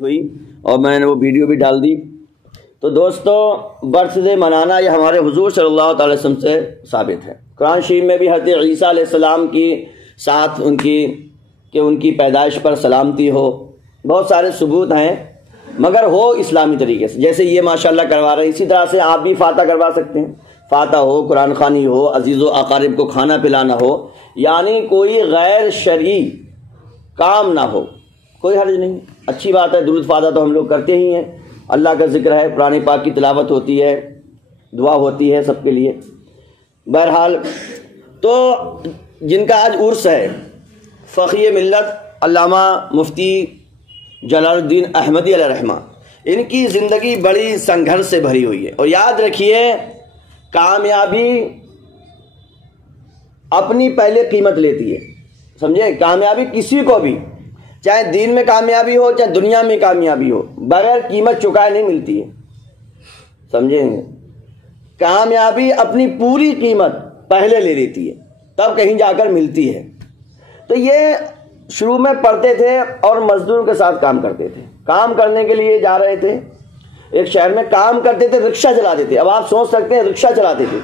ہوئی اور میں نے وہ ویڈیو بھی ڈال دی۔ تو دوستو، برتھ ڈے منانا یہ ہمارے حضور صلی اللہ تعالی وسلم سے ثابت ہے۔ قرآن شریف میں بھی حضرت عیسیٰ علیہ السلام کی ساتھ ان کی پیدائش پر سلامتی ہو، بہت سارے ثبوت ہیں، مگر ہو اسلامی طریقے سے، جیسے یہ ماشاءاللہ کروا رہے ہیں، اسی طرح سے آپ بھی فاتح کروا سکتے ہیں۔ فاتح ہو، قرآن خوانی ہو، عزیز و اقارب کو کھانا پلانا ہو، یعنی کوئی غیر شرعی کام نہ ہو، کوئی حرج نہیں، اچھی بات ہے۔ درود فاتح تو ہم لوگ کرتے ہی ہیں، اللہ کا ذکر ہے، قرآن پاک کی تلاوت ہوتی ہے، دعا ہوتی ہے سب کے لیے۔ بہرحال تو جن کا آج عرس ہے، فقیہ ملت علامہ مفتی جلال الدین احمدی علیہ رحمہ، ان کی زندگی بڑی سنگھرش سے بھری ہوئی ہے، اور یاد رکھیے کامیابی اپنی پہلے قیمت لیتی ہے، سمجھے؟ کامیابی کسی کو بھی، چاہے دین میں کامیابی ہو چاہے دنیا میں کامیابی ہو، بغیر قیمت چکائے نہیں ملتی ہے، سمجھیں؟ کامیابی اپنی پوری قیمت پہلے لے لیتی ہے، تب کہیں جا کر ملتی ہے۔ تو یہ شروع میں پڑھتے تھے اور مزدوروں کے ساتھ کام کرتے تھے، کام کرنے کے لیے جا رہے تھے ایک شہر میں، کام کرتے تھے، رکشہ چلاتے تھے۔ اب آپ سوچ سکتے ہیں، رکشہ چلاتے تھے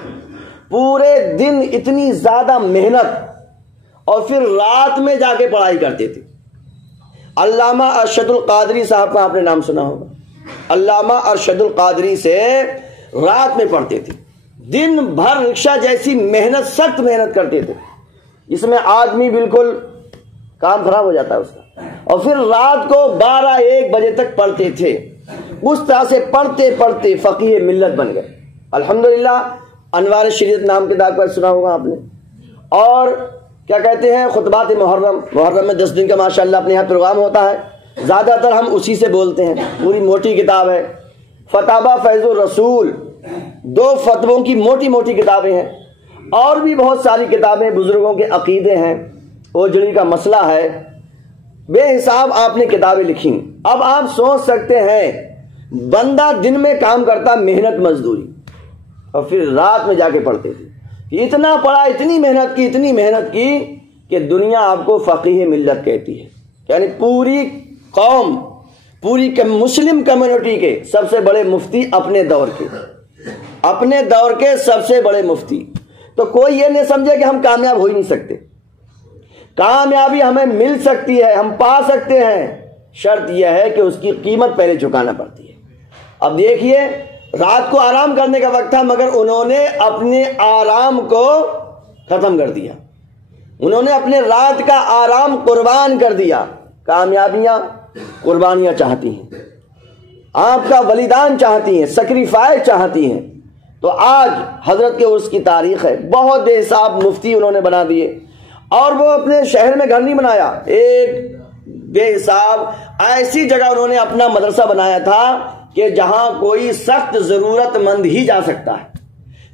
پورے دن، اتنی زیادہ محنت، اور پھر رات میں جا کے پڑھائی کرتے تھے۔ علامہ ارشد القادری صاحب کا آپ نے نام سنا ہوگا، علامہ ارشد القادری سے رات میں پڑھتے تھے، دن بھر رکشہ جیسی محنت، سخت محنت کرتے تھے، اس میں آدمی بالکل کام خراب ہو جاتا ہے اس کا، اور پھر رات کو 12-1 بجے تک پڑھتے تھے۔ اس طرح سے پڑھتے پڑھتے فقیہ ملت بن گئے، الحمدللہ۔ انوار شریعت نام کتاب پر سنا ہوگا آپ نے، اور کیا کہتے ہیں، خطبات محرم میں 10 دن کا ماشاءاللہ اپنے یہاں پروگرام ہوتا ہے، زیادہ تر ہم اسی سے بولتے ہیں، پوری موٹی کتاب ہے، فتاوی فیض الرسول، 2 فتووں کی موٹی موٹی کتابیں ہیں، اور بھی بہت ساری کتابیں، بزرگوں کے عقیدے ہیں، اوجڑی کا مسئلہ ہے، بے حساب آپ نے کتابیں لکھی۔ اب آپ سوچ سکتے ہیں، بندہ دن میں کام کرتا، محنت مزدوری، اور پھر رات میں جا کے پڑھتے تھے۔ اتنا پڑھا، اتنی محنت کی کہ دنیا آپ کو فقیہ ملت کہتی ہے، یعنی پوری قوم، پوری مسلم کمیونٹی کے سب سے بڑے مفتی، اپنے دور کے سب سے بڑے مفتی۔ تو کوئی یہ نہیں سمجھے کہ ہم کامیاب ہو ہی نہیں سکتے، کامیابی ہمیں مل سکتی ہے، ہم پا سکتے ہیں، شرط یہ ہے کہ اس کی قیمت پہلے چکانا پڑتی ہے۔ اب دیکھیے، رات کو آرام کرنے کا وقت تھا، مگر انہوں نے اپنے آرام کو ختم کر دیا، انہوں نے اپنے رات کا آرام قربان کر دیا۔ کامیابیاں قربانیاں چاہتی ہیں، آپ کا بلیدان چاہتی ہیں، سیکریفائس چاہتی ہیں۔ تو آج حضرت کے عرس کی تاریخ ہے، بہت بے حساب مفتی انہوں نے بنا دیے، اور وہ اپنے شہر میں گھر نہیں بنایا، ایک بے حساب ایسی جگہ انہوں نے اپنا مدرسہ بنایا تھا کہ جہاں کوئی سخت ضرورت مند ہی جا سکتا ہے۔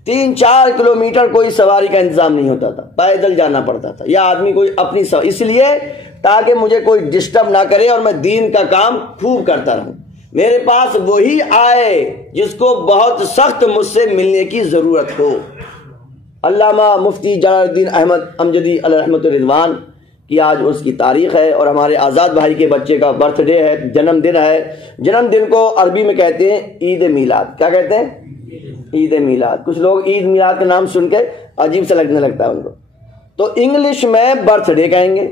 3-4 کلومیٹر کوئی سواری کا انتظام نہیں ہوتا تھا، پیدل جانا پڑتا تھا، یا آدمی کوئی اپنی اس لیے تاکہ مجھے کوئی ڈسٹرب نہ کرے اور میں دین کا کام خوب کرتا رہوں، میرے پاس وہی آئے جس کو بہت سخت مجھ سے ملنے کی ضرورت ہو۔ علامہ مفتی جلال الدین احمد امجدی علیہ رحمۃ الرضوان کی آج اس کی تاریخ ہے، اور ہمارے آزاد بھائی کے بچے کا برتھ ڈے ہے، جنم دن ہے۔ جنم دن کو عربی میں کہتے ہیں عید میلاد۔ کیا کہتے ہیں؟ عید میلاد۔ کچھ لوگ عید میلاد کا نام سن کے عجیب سے لگنے لگتا ہے ان کو، تو انگلش میں برتھ ڈے کہیں گے،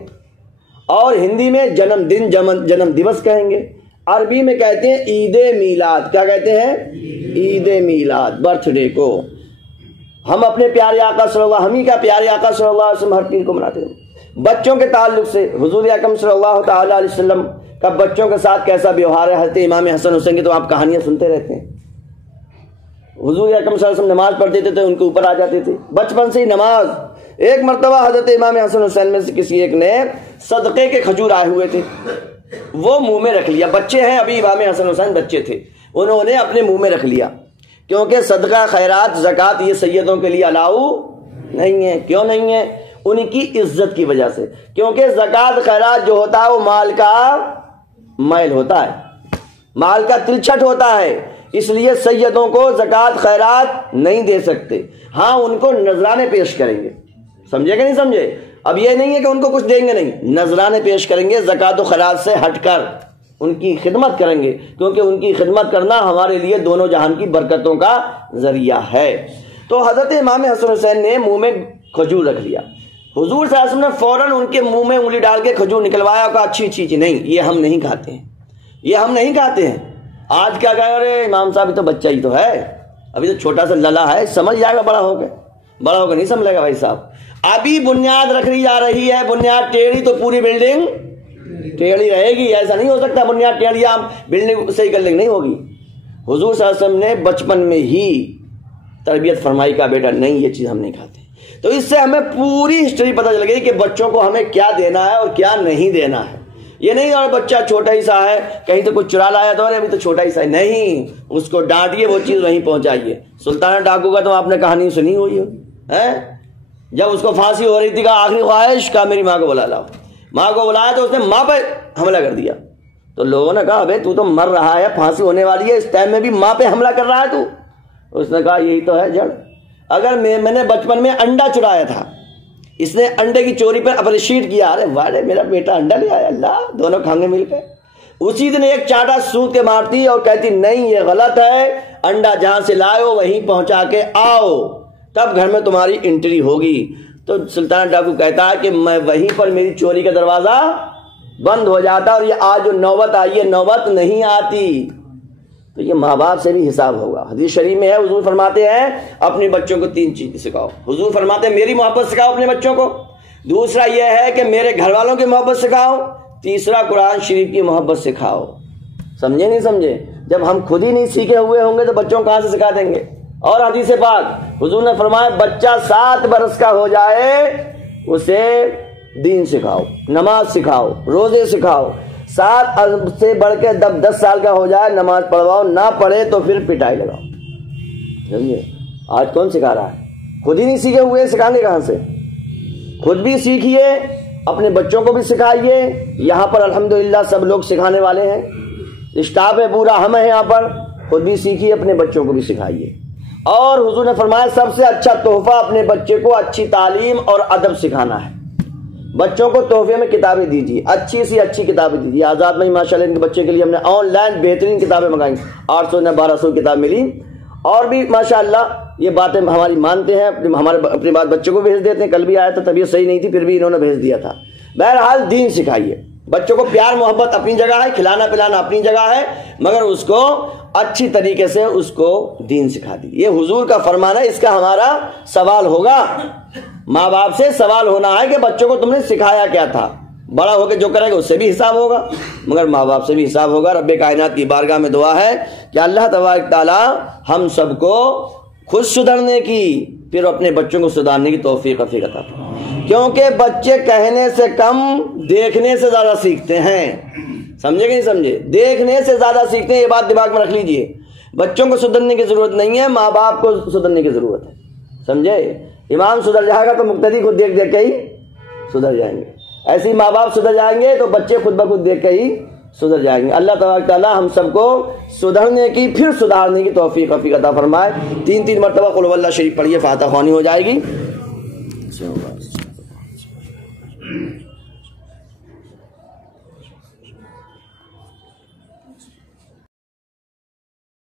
اور ہندی میں جنم دن، جنم دیوس کہیں گے، عربی میں کہتے ہیں عید میلاد۔ کیا کہتے ہیں؟ عید میلاد، برتھ ڈے کو۔ ہم اپنے پیارے آقا صلی اللہ، ہم ہی کا پیارے آقا صلی اللہ علیہ وسلم ہر پیر کو مناتے ہیں۔ بچوں کے تعلق سے حضور اکرم صلی اللہ تعالی علیہ وسلم کا بچوں کے ساتھ کیسا بیوہار ہے، حضرت امام حسن حسین کی تو آپ کہانیاں سنتے رہتے ہیں۔ حضور اکرم صلی اللہ علیہ وسلم نماز پڑھتے تھے تو ان کے اوپر آ جاتے تھے، بچپن سے ہی نماز۔ ایک مرتبہ حضرت امام حسن حسین میں سے کسی ایک نے صدقے کے کھجور آئے ہوئے تھے، وہ منہ میں رکھ لیا، بچے ہیں ابھی، امام حسن حسین بچے تھے، انہوں نے اپنے منہ میں رکھ لیا، کیونکہ صدقہ خیرات زکوٰۃ یہ سیدوں کے لیے الاؤ نہیں ہے۔ کیوں نہیں ہے؟ ان کی عزت کی وجہ سے، کیونکہ زکوٰۃ خیرات جو ہوتا ہے وہ مال کا میل ہوتا ہے، مال کا تلچھٹ ہوتا ہے، اس لیے سیدوں کو زکوٰۃ خیرات نہیں دے سکتے۔ ہاں ان کو نذرانے پیش کریں گے، سمجھے کہ نہیں سمجھے؟ اب یہ نہیں ہے کہ ان کو کچھ دیں گے، نہیں، نذرانے پیش کریں گے زکوٰۃ و خیرات سے ہٹ کر، ان کی خدمت کریں گے، کیونکہ ان کی خدمت کرنا ہمارے لیے دونوں جہان کی برکتوں کا ذریعہ ہے۔ تو حضرت امام حسن حسین نے منہ میں کھجور رکھ لیا، حضور صلی اللہ علیہ وسلم نے فوراً ان کے منہ میں انگلی ڈال کے کھجور نکلوایا اور کہا اچھی چیز نہیں، یہ ہم نہیں کھاتے ہیں، یہ ہم نہیں کھاتے ہیں۔ آج کیا کہہ رہے امام صاحب، یہ تو بچہ ہی تو ہے، ابھی تو چھوٹا سا للا ہے، سمجھ جائے گا بڑا ہو کے، بڑا ہو کے نہیں سمجھے گا بھائی صاحب۔ ابھی بنیاد رکھی جا رہی ہے، بنیاد ٹیڑھی تو پوری بلڈنگ ٹیڑھی رہے گی، ایسا نہیں ہو سکتا بنیاد ٹیڑھی آپ بلڈنگ صحیح کر لیں گے، نہیں ہوگی۔ حضور صلی اللہ علیہ وسلم نے بچپن میں ہی تربیت فرمائی کا بیٹا نہیں، یہ چیز ہم نہیں کھاتے۔ تو اس سے ہمیں پوری ہسٹری پتہ چل گئی کہ بچوں کو ہمیں کیا دینا ہے اور کیا نہیں دینا ہے۔ یہ نہیں اور بچہ چھوٹا ہی سا ہے، کہیں تو کچھ چرا لایا تو ابھی تو چھوٹا ہی سا ہے، نہیں، اس کو ڈانٹیے، وہ چیز وہیں پہنچائیے۔ سلطان ڈاکو کا تو آپ نے کہانی سنی ہوئی ہے، جب اس کو پھانسی ہو رہی تھی کہ آخری خواہش کا میری ماں کو بلا لاؤ، ماں کو بلایا تو اس نے ماں پہ حملہ کر دیا۔ تو لوگوں نے کہا ابے تو مر رہا ہے، پھانسی ہونے والی ہے، اس ٹائم میں بھی ماں پہ حملہ کر رہا ہے تو؟ اس نے کہا یہی تو ہے جڑ۔ اگر میں نے بچپن میں انڈا چرایا تھا، اس نے انڈے کی چوری پر اپریشیٹ کیا، ارے واہ میرا بیٹا انڈا لے آیا، اللہ دونوں کھائیں گے مل کے۔ اسی دن ایک چاٹا سوت کے مارتی اور کہتی نہیں یہ غلط ہے، انڈا جہاں سے لائے ہو وہیں پہنچا کے آؤ، تب گھر میں تمہاری انٹری ہوگی۔ تو سلطان ڈاکو کہتا ہے کہ میں وہیں پر میری چوری کا دروازہ بند ہو جاتا، اور یہ آج جو نوبت آئی ہے نوبت نہیں آتی۔ تو یہ ماں باپ سے بھی حساب ہوگا۔ حدیث شریف میں ہے، حضور فرماتے ہیں اپنے بچوں کو 3 چیز سکھاؤ۔ حضور فرماتے ہیں میری محبت سکھاؤ اپنے بچوں کو، دوسرا یہ ہے کہ میرے گھر والوں کی محبت سکھاؤ، تیسرا قرآن شریف کی محبت سکھاؤ۔ سمجھے نہیں سمجھے؟ جب ہم خود ہی نہیں سیکھے ہوئے ہوں گے تو بچوں کہاں سے سکھا دیں گے؟ اور حدیث پاک حضور نے فرمایا بچہ 7 برس کا ہو جائے اسے دین سکھاؤ، نماز سکھاؤ، روزے سکھاؤ، 7 سے بڑھ کے 10 سال کا ہو جائے نماز پڑھواؤ، نہ پڑھے تو پھر پٹائی لگاؤ۔ سمجھے؟ آج کون سکھا رہا ہے؟ خود ہی نہیں سیکھے ہوئے، سکھائیں گے کہاں سے؟ خود بھی سیکھیے، اپنے بچوں کو بھی سکھائیے۔ یہاں پر الحمدللہ سب لوگ سکھانے والے ہیں، اسٹاف ہے پورا، ہم ہیں یہاں پر، خود بھی سیکھیے، اپنے بچوں کو بھی سکھائیے۔ اور حضور نے فرمایا سب سے اچھا تحفہ اپنے بچے کو اچھی تعلیم اور ادب سکھانا ہے۔ بچوں کو تحفے میں کتابیں دیجیے، اچھی سی اچھی کتابیں دیجیے۔ آزاد میں ماشاءاللہ ان کے بچے کے لیے ہم نے آن لائن بہترین کتابیں منگائیں، 800 یا 1200 کتاب ملی، اور بھی ماشاءاللہ یہ باتیں ہماری مانتے ہیں، اپنی بات بچوں کو بھیج دیتے ہیں۔ کل بھی آیا تھا، طبیعت صحیح نہیں تھی پھر بھی انہوں نے بھیج دیا تھا۔ بہرحال دین سکھائیے بچوں کو، پیار محبت اپنی جگہ ہے، کھلانا پلانا اپنی جگہ ہے، مگر اس کو اچھی طریقے سے اس کو دین سکھا دیجیے۔ یہ حضور کا فرمان ہے، اس کا ہمارا سوال ہوگا، ماں باپ سے سوال ہونا ہے کہ بچوں کو تم نے سکھایا کیا تھا۔ بڑا ہو کے جو کرے گا اس سے بھی حساب ہوگا، مگر ماں باپ سے بھی حساب ہوگا۔ رب کائنات کی بارگاہ میں دعا ہے کہ اللہ تبارک تعالی ہم سب کو خود سدھرنے کی پھر اپنے بچوں کو سدھارنے کی توفیق عطا فرمائے، کیونکہ بچے کہنے سے کم دیکھنے سے زیادہ سیکھتے ہیں۔ سمجھے کہ نہیں سمجھے؟ دیکھنے سے زیادہ سیکھتے ہیں، یہ بات دماغ میں رکھ لیجئے۔ بچوں کو سدھرنے کی ضرورت نہیں ہے، ماں باپ کو سدھرنے کی ضرورت ہے۔ سمجھے؟ امام سدھر جائے گا تو مقتدی خود دیکھ دیکھ کے ہی سدھر جائیں گے، ایسے ہی ماں باپ سدھر جائیں گے تو بچے خود بخود دیکھ کے ہی سدھر جائیں گے۔ اللہ تبارک تعالیٰ ہم سب کو سدھرنے کی پھر سدھارنے کی توفیق عطا فرمائے۔ 3 مرتبہ قل هو اللہ شریف پڑھیے، فاتحہ خوانی ہو جائے گی۔